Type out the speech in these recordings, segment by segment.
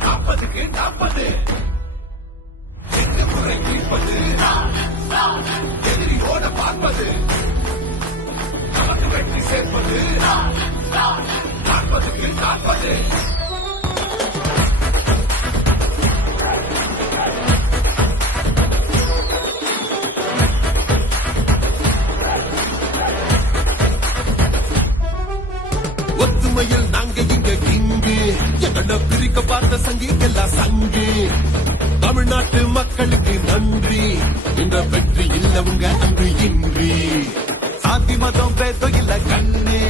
நாற்பதுக்கு நாற்பது எந்த முறை பிடிப்பது எதிரியோட பார்ப்பது நமக்கு வெற்றி சேர்ப்பது நாற்பதுக்கு நாற்பது ஒத்துமையில் நாங்க இங்க எங்களை பிரிக்க பார்த்த சங்கிக்கெல்லாம் சங்கி. தமிழ்நாட்டு மக்களுக்கு நன்றி. இந்த வெற்றி இல்ல உங்க அன்று இன்றி. சாதி மதம் பேதம் இல்ல கண்ணு.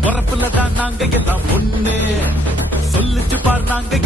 பொறப்புல தான் நாங்க எல்லாம் ஒண்ணு. சொல்லிச்சு பார் நாங்க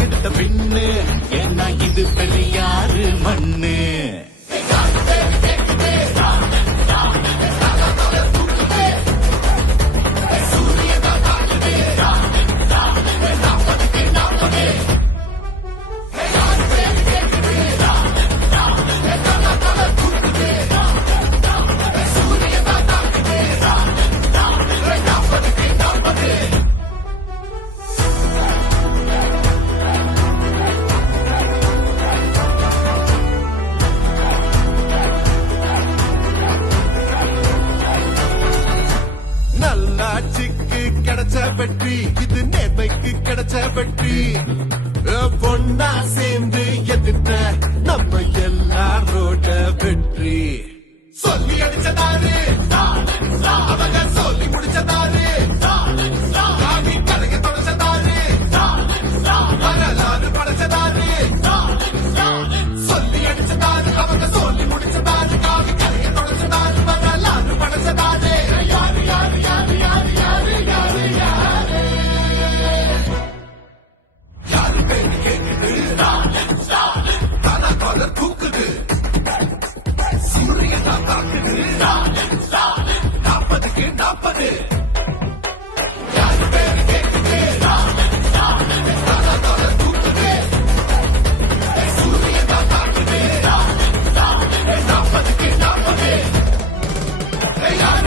பொள்ளாச்சிக்கு கிடைச்ச வெற்றி இது நேர்மைக்கு கிடைச்ச வெற்றி. பொண்ணா சேர்ந்து எதிர்த்த நம்ம எல்லாரோட வெற்றி. சொல்லி அடிச்சதாரு அவங்க சொல்லி முடிச்சதாரு Hey,